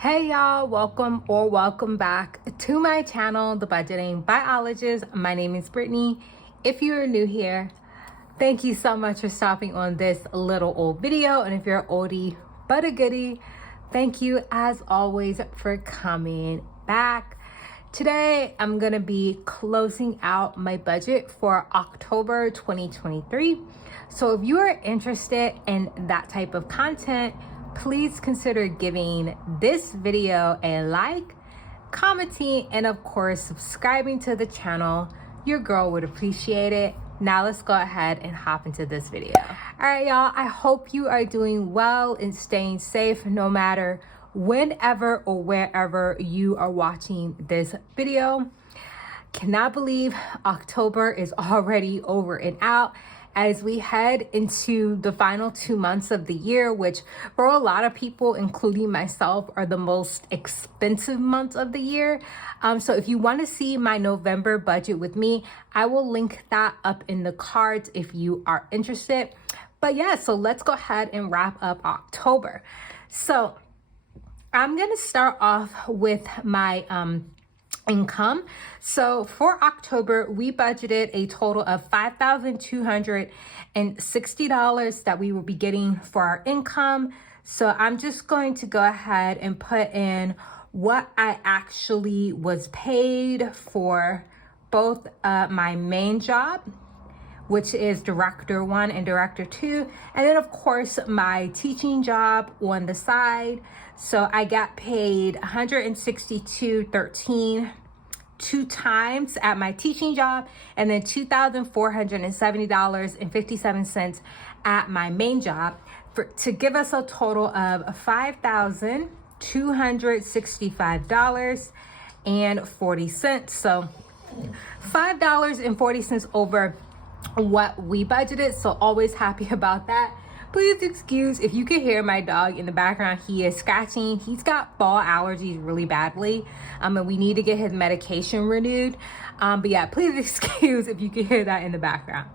Hey y'all, welcome back to my channel, The Budgeting Biologist. My name is Brittany. If you're new here, thank you so much for stopping on this little old video. And if you're an oldie but a goodie, thank you as always for coming back. Today, I'm gonna be closing out my budget for October 2023. So if you are interested in that type of content, please consider giving this video a like, commenting, and of course, subscribing to the channel. Your girl would appreciate it. Now let's go ahead and hop into this video. All right, y'all, I hope you are doing well and staying safe no matter whenever or wherever you are watching this video. Cannot believe October is already over and out as we head into the final 2 months of the year, which for a lot of people, including myself, are the most expensive months of the year. So if you want to see my November budget with me, I will link that up in the cards if you are interested. But yeah, so let's go ahead and wrap up October. So I'm going to start off with my income. So for October, we budgeted a total of $5,260 that we will be getting for our income. So I'm just going to go ahead and put in what I actually was paid for both my main job, which is Director 1 and Director 2. And then of course, my teaching job on the side. So I got paid $162.13 2 times at my teaching job, and then $2,470.57 at my main job to give us a total of $5,265.40. So $5.40 over what we budgeted. So always happy about that. Please excuse if you can hear my dog in the background. He is scratching. He's got fall allergies really badly, and we need to get his medication renewed. But yeah, please excuse if you can hear that in the background.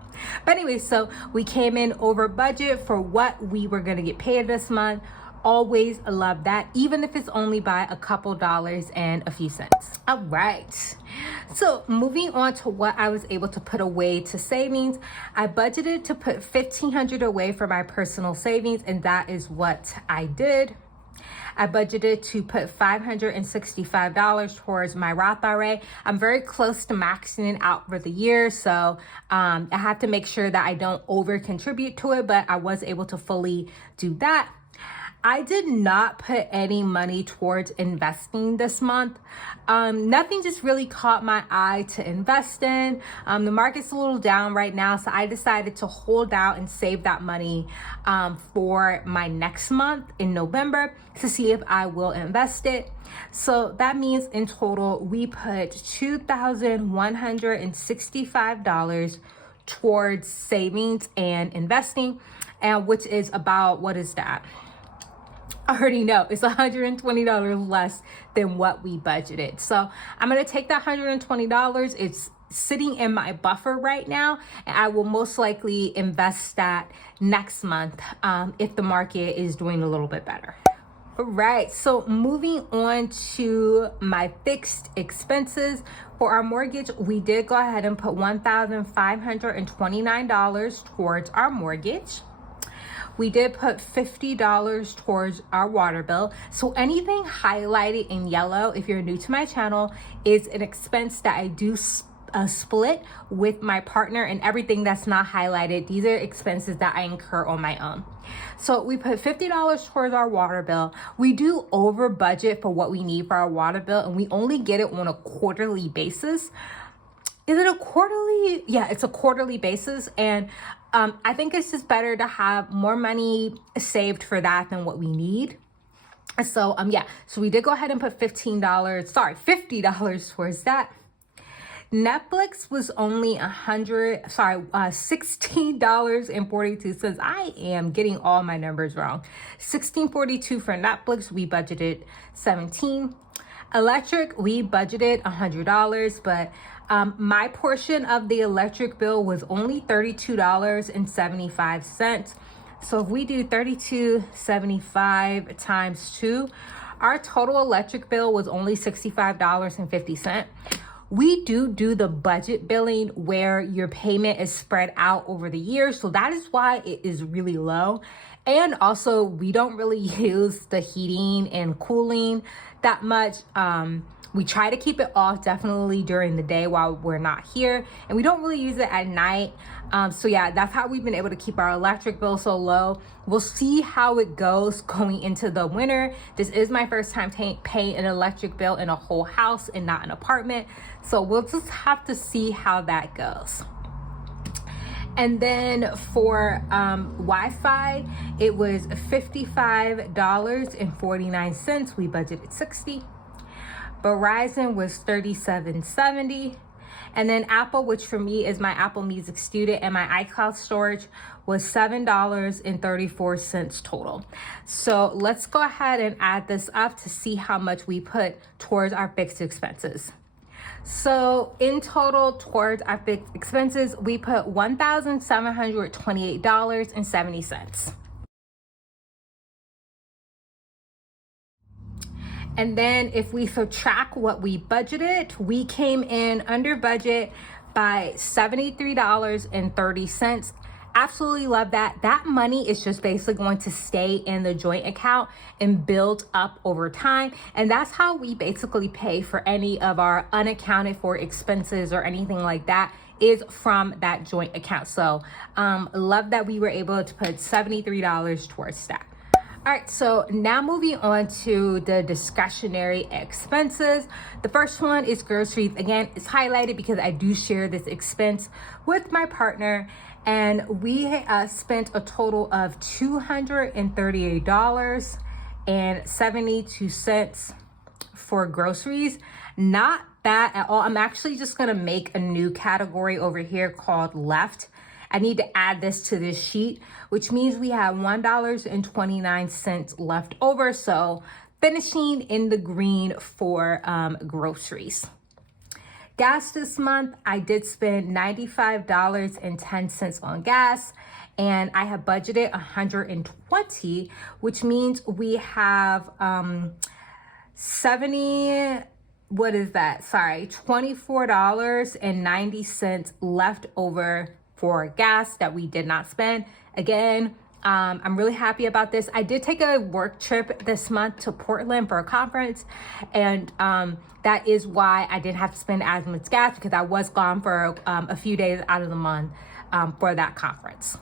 But anyway, so we came in over budget for what we were going to get paid this month. Always love that, even if it's only by a couple dollars and a few cents. All right. So moving on to what I was able to put away to savings, I budgeted to put $1,500 away for my personal savings, and that is what I did. I budgeted to put $565 towards my Roth IRA. I'm very close to maxing it out for the year, so I have to make sure that I don't over contribute to it, but I was able to fully do that. I did not put any money towards investing this month. Nothing just really caught my eye to invest in. The market's a little down right now, so I decided to hold out and save that money for my next month in November to see if I will invest it. So that means in total, we put $2,165 towards savings and investing, and which is about, what is that? I already know it's $120 less than what we budgeted. So I'm going to take that $120. It's sitting in my buffer right now, and I will most likely invest that next month if the market is doing a little bit better. All right, so moving on to my fixed expenses. For our mortgage, we did go ahead and put $1,529 towards our mortgage. We did put $50 towards our water bill. So anything highlighted in yellow, if you're new to my channel, is an expense that I do split with my partner, and everything that's not highlighted, these are expenses that I incur on my own. So we put $50 towards our water bill. We do over budget for what we need for our water bill, and we only get it on a quarterly basis. Is it a quarterly? Yeah, it's a quarterly basis. And I think it's just better to have more money saved for that than what we need. So yeah, so we did go ahead and put $50 towards that. Netflix was only $16.42. I am getting all my numbers wrong. $16.42 for Netflix. We budgeted $17. Electric, we budgeted $100, but my portion of the electric bill was only $32.75. So if we do $32.75 times 2, our total electric bill was only $65.50. We do the budget billing where your payment is spread out over the year. So that is why it is really low. And also we don't really use the heating and cooling that much. We try to keep it off definitely during the day while we're not here, and we don't really use it at night. So yeah, that's how we've been able to keep our electric bill so low. We'll see how it goes going into the winter. This is my first time paying an electric bill in a whole house and not an apartment. So we'll just have to see how that goes. And then for Wi-Fi, it was $55.49. We budgeted $60. Verizon was $37.70. And then Apple, which for me is my Apple Music student and my iCloud storage, was $7.34 total. So let's go ahead and add this up to see how much we put towards our fixed expenses. So in total, towards our fixed expenses, we put $1,728.70. And then if we subtract what we budgeted, we came in under budget by $73.30. Absolutely love that. That money is just basically going to stay in the joint account and build up over time. And that's how we basically pay for any of our unaccounted for expenses or anything like that, is from that joint account. So love that we were able to put $73 towards that. All right, so now moving on to the discretionary expenses. The first one is groceries. Again, it's highlighted because I do share this expense with my partner, and we spent a total of $238.72 for groceries. Not bad at all. I'm actually just gonna make a new category over here called left. I need to add this to this sheet, which means we have $1.29 left over. So finishing in the green for groceries. Gas this month, I did spend $95.10 on gas, and I have budgeted $120, which means we have $24.90 left over for gas that we did not spend. Again, I'm really happy about this. I did take a work trip this month to Portland for a conference, and that is why I didn't have to spend as much gas, because I was gone for a few days out of the month for that conference.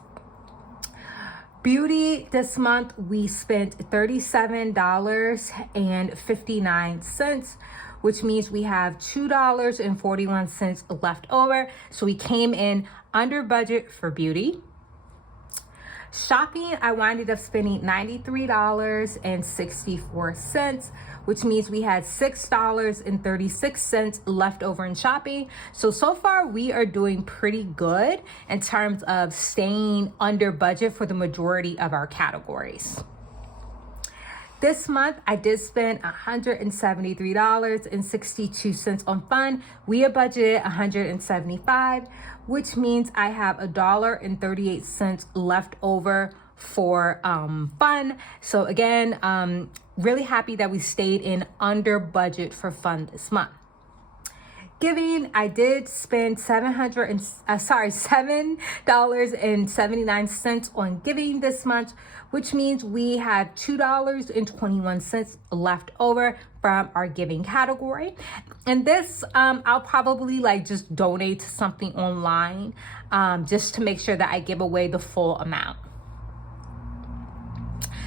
Beauty this month, we spent $37.59, which means we have $2.41 left over. So we came in under budget for beauty. Shopping, I winded up spending $93.64, which means we had $6.36 left over in shopping. So far we are doing pretty good in terms of staying under budget for the majority of our categories. This month, I did spend $173.62 on fun. We have budgeted $175, which means I have $1.38 left over for fun. So again, really happy that we stayed in under budget for fun this month. Giving, I did spend $7.79 on giving this month, which means we have $2.21 left over from our giving category. And this, I'll probably just donate to something online, just to make sure that I give away the full amount.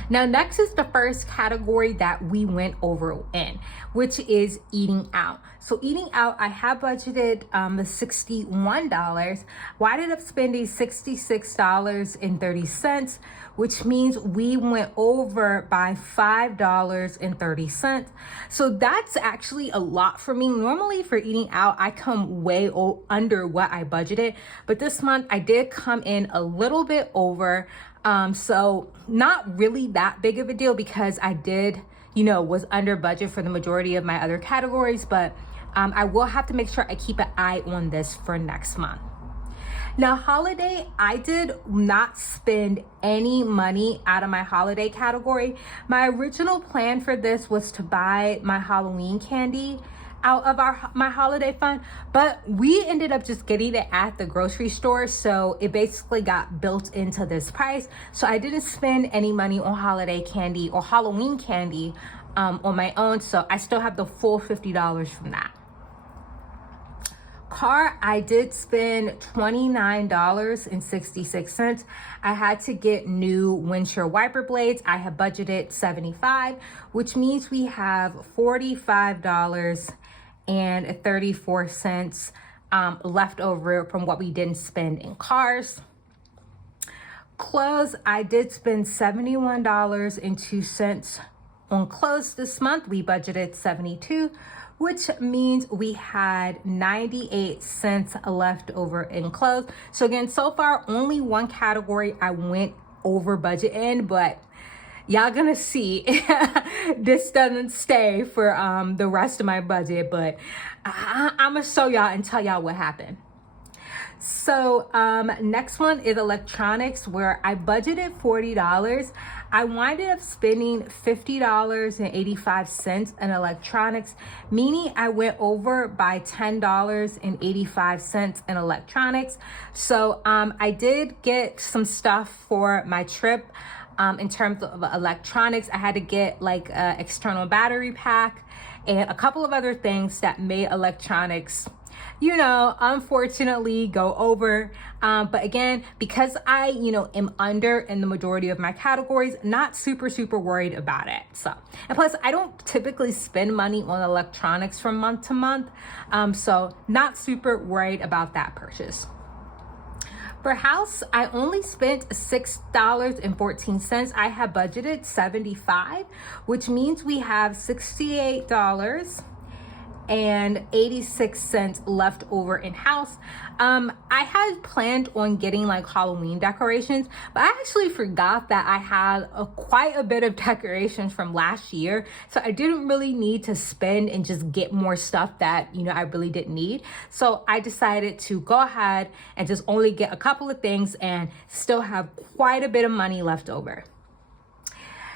Now, next is the first category that we went over in, which is eating out. So eating out, I have budgeted $61. Well, I ended up spending $66.30, which means we went over by $5.30. So that's actually a lot for me. Normally for eating out, I come way under what I budgeted, but this month I did come in a little bit over. So not really that big of a deal, because I did, was under budget for the majority of my other categories, but I will have to make sure I keep an eye on this for next month. Now, holiday, I did not spend any money out of my holiday category. My original plan for this was to buy my Halloween candy out of my holiday fund, but we ended up just getting it at the grocery store, so it basically got built into this price. So I didn't spend any money on holiday candy or Halloween candy on my own, so I still have the full $50 from that. Car, I did spend $29.66. I had to get new windshield wiper blades. I have budgeted $75, which means we have $45.34 left over from what we didn't spend in cars. Clothes, I did spend $71.02 on clothes this month. We budgeted $72, which means we had 98 cents left over in clothes. So again, so far, only one category I went over budget in, but y'all gonna see this doesn't stay for the rest of my budget, but I'm gonna show y'all and tell y'all what happened. So next one is electronics, where I budgeted $40. I winded up spending $50.85 in electronics, meaning I went over by $10.85 in electronics. So I did get some stuff for my trip. In terms of electronics, I had to get like an external battery pack and a couple of other things that made electronics, unfortunately go over. But again, because I, am under in the majority of my categories, not super worried about it. So, and plus I don't typically spend money on electronics from month to month. So not super worried about that purchase. For house, I only spent $6.14. I have budgeted $75, which means we have $68.86 left over in house. I had planned on getting like Halloween decorations, but I actually forgot that I had quite a bit of decorations from last year. So I didn't really need to spend and just get more stuff that, I really didn't need. So I decided to go ahead and just only get a couple of things and still have quite a bit of money left over.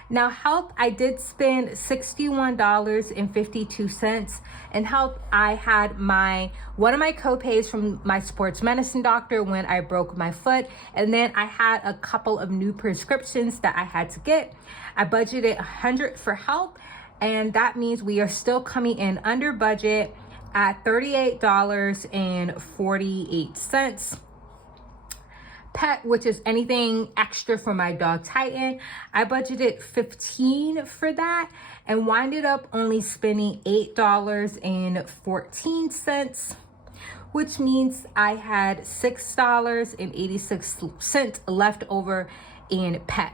Now, health, I did spend $61.52. In health, I had one of my co-pays from my sports medicine doctor when I broke my foot, and then I had a couple of new prescriptions that I had to get. I budgeted $100 for health, and that means we are still coming in under budget at $38.48. Pet, which is anything extra for my dog Titan, I budgeted $15 for that and winded up only spending $8.14, which means I had $6.86 left over in pet.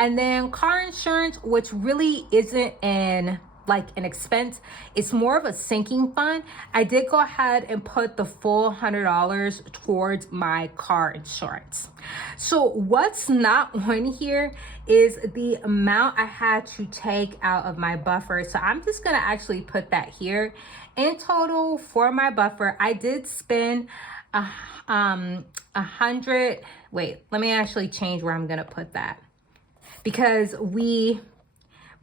And then car insurance, which really isn't an expense, it's more of a sinking fund. I did go ahead and put the full $100 towards my car insurance. So what's not on here is the amount I had to take out of my buffer. So I'm just gonna actually put that here. In total for my buffer, I did spend $100. Wait, let me actually change where I'm gonna put that, because we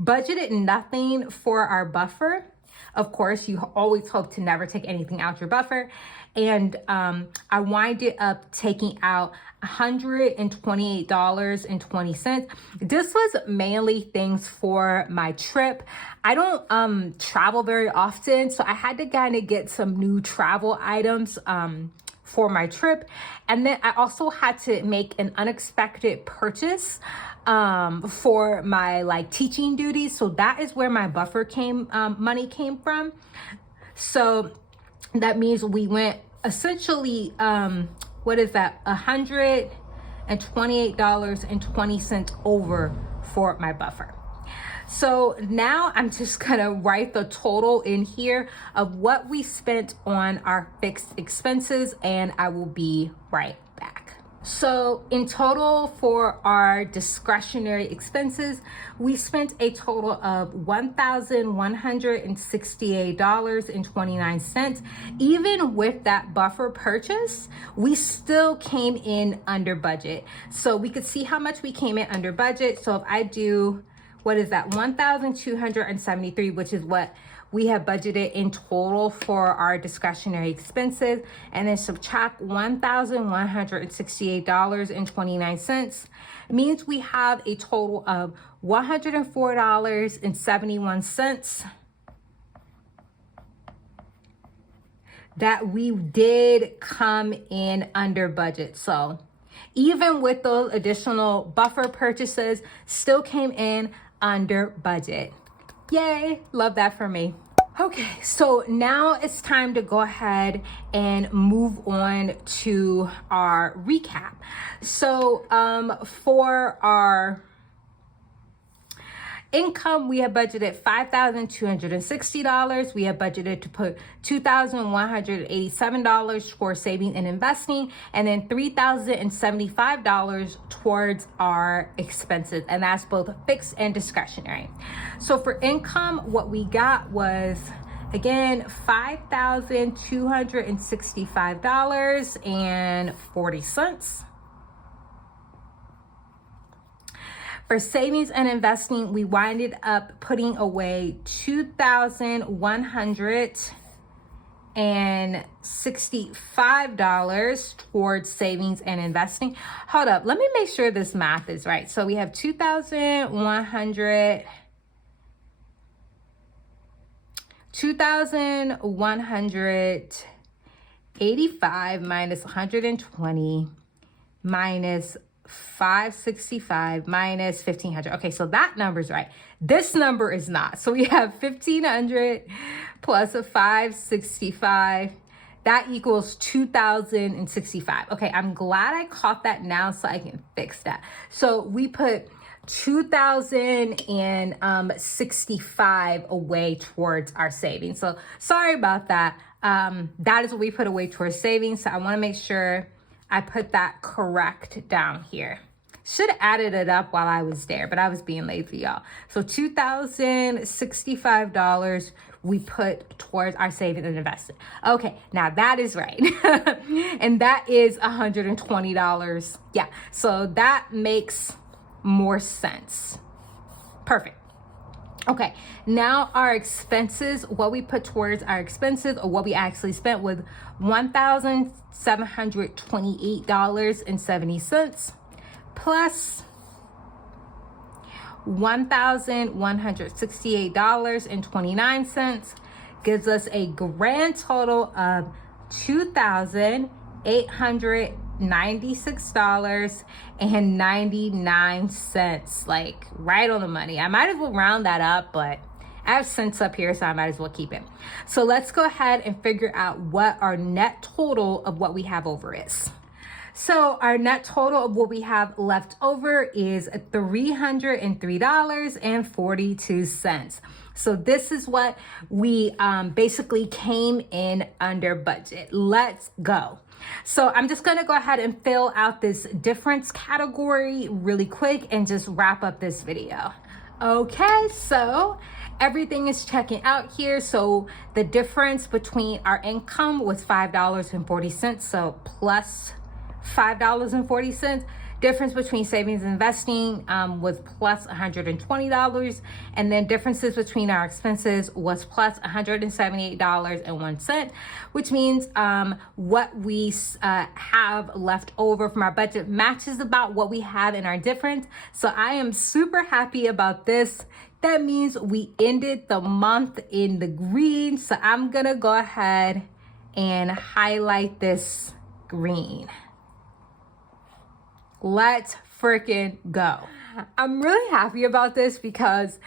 budgeted nothing for our buffer. Of course, you always hope to never take anything out your buffer. And I winded up taking out $128.20. This was mainly things for my trip. I don't travel very often, so I had to kind of get some new travel items for my trip. And then I also had to make an unexpected purchase for my teaching duties. So that is where my buffer money came from. So that means we went essentially, what is that? $128.20 over for my buffer. So now I'm just gonna write the total in here of what we spent on our fixed expenses, and I will be right back. So in total for our discretionary expenses, we spent a total of $1,168.29. Even with that buffer purchase, we still came in under budget. So we could see how much we came in under budget. So if I do, what is that? 1,273, which is what we have budgeted in total for our discretionary expenses, and then subtract $1,168.29 means we have a total of $104.71 that we did come in under budget. So even with those additional buffer purchases, still came in under budget. Yay, love that for me. Okay, so now it's time to go ahead and move on to our recap. So for our income, we have budgeted $5,260. We have budgeted to put $2,187 for saving and investing, and then $3,075 towards our expenses, and that's both fixed and discretionary. So for income, what we got was, again, $5,265.40. For savings and investing, we winded up putting away $2,165 towards savings and investing. Hold up, let me make sure this math is right. So we have 2,185 minus 120 minus 565 minus 1,500. Okay, so that number's right. This number is not. So we have 1,500 plus a 565. That equals 2,065. Okay, I'm glad I caught that now so I can fix that. So we put 2,065 away towards our savings. So sorry about that. That is what we put away towards savings. So I want to make sure I put that correct down here. Should have added it up while I was there, but I was being lazy, y'all. So $2,065 we put towards our saving and investing. Okay, now that is right. And that is $120. Yeah, so that makes more sense. Perfect. Okay, now our expenses, what we put towards our expenses, or what we actually spent, was $1,728.70 plus $1,168.29 gives us a grand total of $2,896.99. Like right on the money. I might as well round that up, but I have cents up here, so I might as well keep it. So let's go ahead and figure out what our net total of what we have over is. So our net total of what we have left over is $303.42. So this is what we basically came in under budget. Let's go. So I'm just going to go ahead and fill out this difference category really quick and just wrap up this video. Okay, so everything is checking out here. So the difference between our income was $5.40. So plus $5.40. Difference between savings and investing was plus $120. And then differences between our expenses was plus $178.01, which means what we have left over from our budget matches about what we have in our difference. So I am super happy about this. That means we ended the month in the green. So I'm gonna go ahead and highlight this green. Let's freaking go. I'm really happy about this because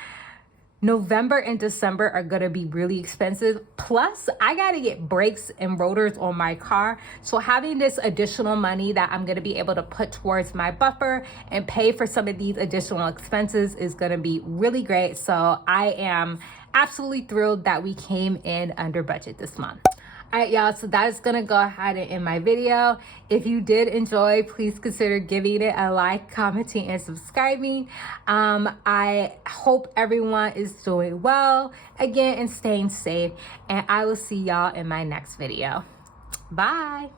November and December are gonna be really expensive. Plus, I gotta get brakes and rotors on my car. So having this additional money that I'm gonna be able to put towards my buffer and pay for some of these additional expenses is gonna be really great. So I am absolutely thrilled that we came in under budget this month. All right, y'all, so that is gonna go ahead and end my video. If you did enjoy, please consider giving it a like, commenting, and subscribing. I hope everyone is doing well again and staying safe, and I will see y'all in my next video. Bye.